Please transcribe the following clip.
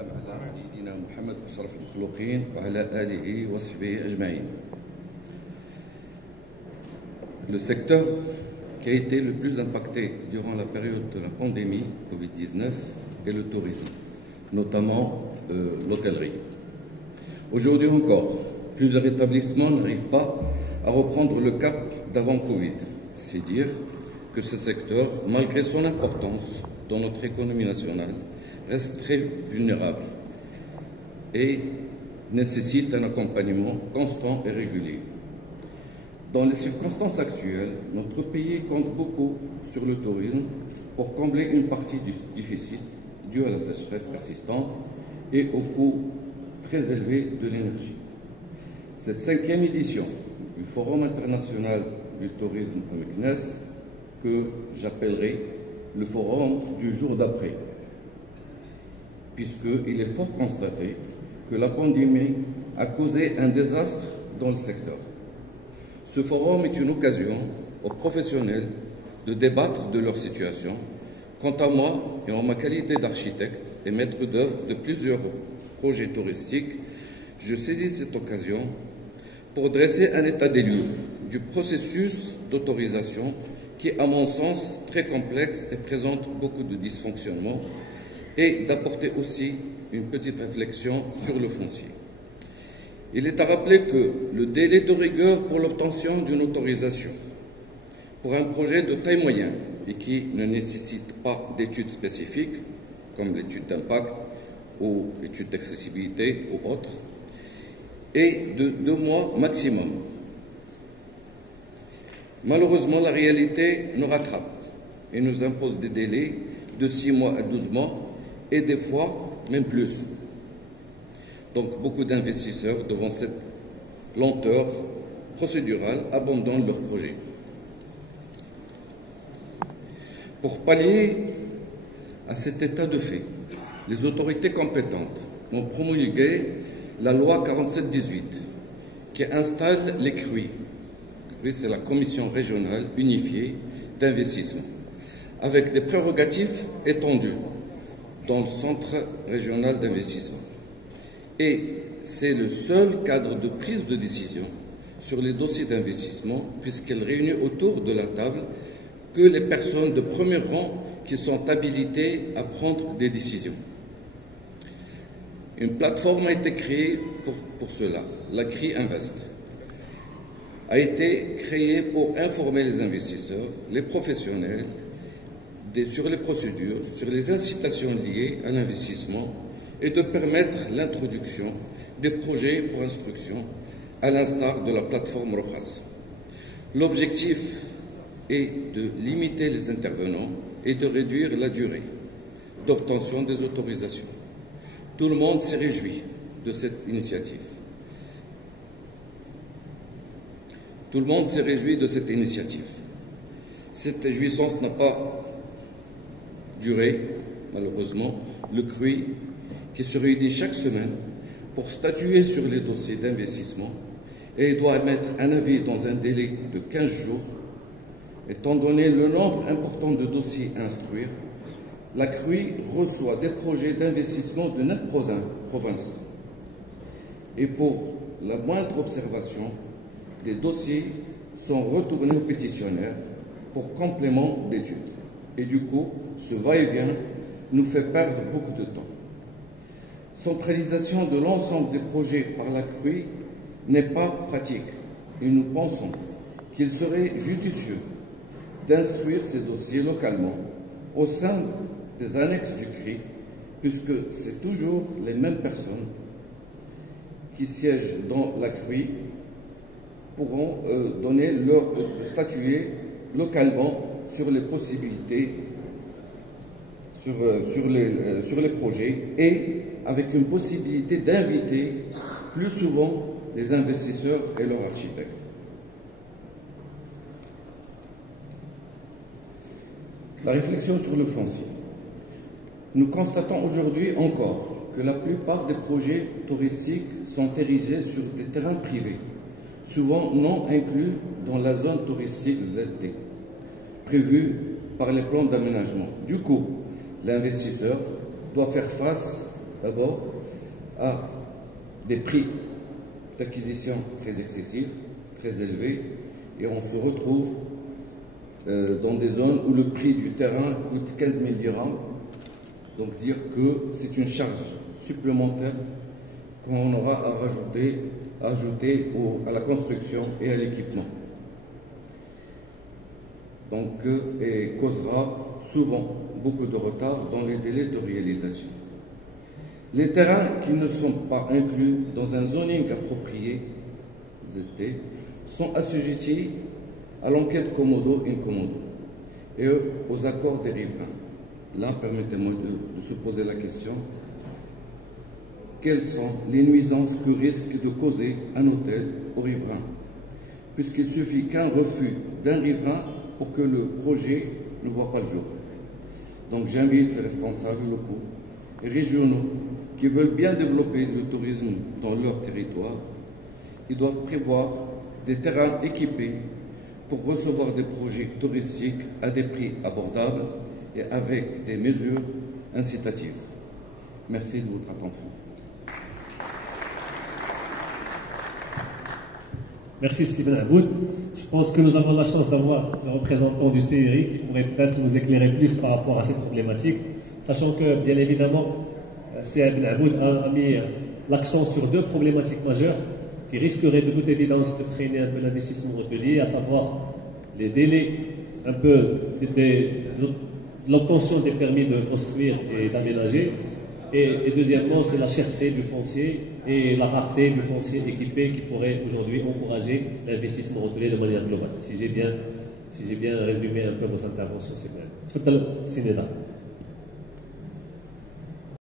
والسلام على سيدنا محمد أشرف المخلوقين وعلى آله وصحبه أجمعين. Le secteur qui a été le plus impacté durant la période de la pandémie Covid-19 est le tourisme, notamment l'hôtellerie. Aujourd'hui encore, plusieurs établissements n'arrivent pas à reprendre le cap d'avant Covid. C'est dire que ce secteur, malgré son importance dans notre économie nationale, reste très vulnérable et nécessite un accompagnement constant et régulier. Dans les circonstances actuelles, notre pays compte beaucoup sur le tourisme pour combler une partie du déficit dû à la sécheresse persistante et au coût très élevé de l'énergie. Cette 5e édition du Forum international du tourisme à Meknès, que j'appellerai le Forum du jour d'après, puisqu'il est fort constaté que la pandémie a causé un désastre dans le secteur. Ce forum est une occasion aux professionnels de débattre de leur situation. Quant à moi, et en ma qualité d'architecte et maître d'œuvre de plusieurs projets touristiques, je saisis cette occasion pour dresser un état des lieux du processus d'autorisation qui, à mon sens, très complexe et présente beaucoup de dysfonctionnements, et d'apporter aussi une petite réflexion sur le foncier. Il est à rappeler que le délai de rigueur pour l'obtention d'une autorisation pour un projet de taille moyenne et qui ne nécessite pas d'études spécifiques, comme l'étude d'impact ou l'étude d'accessibilité ou autres, est de 2 mois maximum. Malheureusement, la réalité nous rattrape et nous impose des délais de 6 mois à 12 mois et des fois même plus. Donc beaucoup d'investisseurs, devant cette lenteur procédurale, abandonnent leur projet. Pour pallier à cet état de fait, les autorités compétentes ont promulgué la loi 47-18 qui installe les CRUI. C'est la Commission régionale unifiée d'investissement, avec des prérogatives étendues dans le Centre régional d'investissement. Et c'est le seul cadre de prise de décision sur les dossiers d'investissement, puisqu'elle réunit autour de la table que les personnes de premier rang qui sont habilitées à prendre des décisions. Une plateforme a été créée pour cela, la CRI Invest a été créée pour informer les investisseurs, les professionnels, sur les procédures, sur les incitations liées à l'investissement et de permettre l'introduction des projets pour instruction, à l'instar de la plateforme ROFAS. L'objectif est de limiter les intervenants et de réduire la durée d'obtention des autorisations. Tout le monde s'est réjoui de cette initiative. Tout le monde s'est réjoui de cette initiative. Cette réjouissance n'a pas duré, malheureusement. Le CRUI, qui se réunit chaque semaine pour statuer sur les dossiers d'investissement et doit émettre un avis dans un délai de 15 jours, étant donné le nombre important de dossiers à instruire, la CRUI reçoit des projets d'investissement de 9 provinces. Et pour la moindre observation, des dossiers sont retournés aux pétitionnaires pour complément d'études. Et du coup, ce va-et-vient nous fait perdre beaucoup de temps. Centralisation de l'ensemble des projets par la CRUI n'est pas pratique et nous pensons qu'il serait judicieux d'instruire ces dossiers localement au sein des annexes du CRI, puisque c'est toujours les mêmes personnes qui siègent dans la CRUI pourront statuer localement sur les possibilités, sur les projets, et avec une possibilité d'inviter plus souvent les investisseurs et leurs architectes. La réflexion sur le foncier. Nous constatons aujourd'hui encore que la plupart des projets touristiques sont érigés sur des terrains privés, souvent non inclus dans la zone touristique ZT, prévue par les plans d'aménagement. Du coup, l'investisseur doit faire face d'abord à des prix d'acquisition très excessifs, très élevés, et on se retrouve dans des zones où le prix du terrain coûte 15 000 dirhams. Donc dire que c'est une charge supplémentaire qu'on aura à ajouter à la construction et à l'équipement. Donc, et causera souvent beaucoup de retard dans les délais de réalisation. Les terrains qui ne sont pas inclus dans un zoning approprié sont assujettis à l'enquête commodo incommodo et aux accords des riverains. Là, permettez-moi de se poser la question: quelles sont les nuisances que risque de causer un hôtel aux riverains, puisqu'il suffit qu'un refus d'un riverain pour que le projet ne voit pas le jour. Donc j'invite les responsables locaux et régionaux qui veulent bien développer le tourisme dans leur territoire. Ils doivent prévoir des terrains équipés pour recevoir des projets touristiques à des prix abordables et avec des mesures incitatives. Merci de votre attention. Merci Steven Aboud. Je pense que nous avons la chance d'avoir un représentant du CRI qui pourrait peut-être nous éclairer plus par rapport à cette problématique, sachant que, bien évidemment, Steven Aboud a mis l'accent sur deux problématiques majeures qui risqueraient de toute évidence de freiner un peu l'investissement hôtelier, à savoir les délais un peu de l'obtention des permis de construire et d'aménager, et deuxièmement, c'est la cherté du foncier et la rareté du foncier équipé qui pourrait aujourd'hui encourager l'investissement hôtelier de manière globale. Si j'ai bien résumé un peu vos interventions, c'est bien.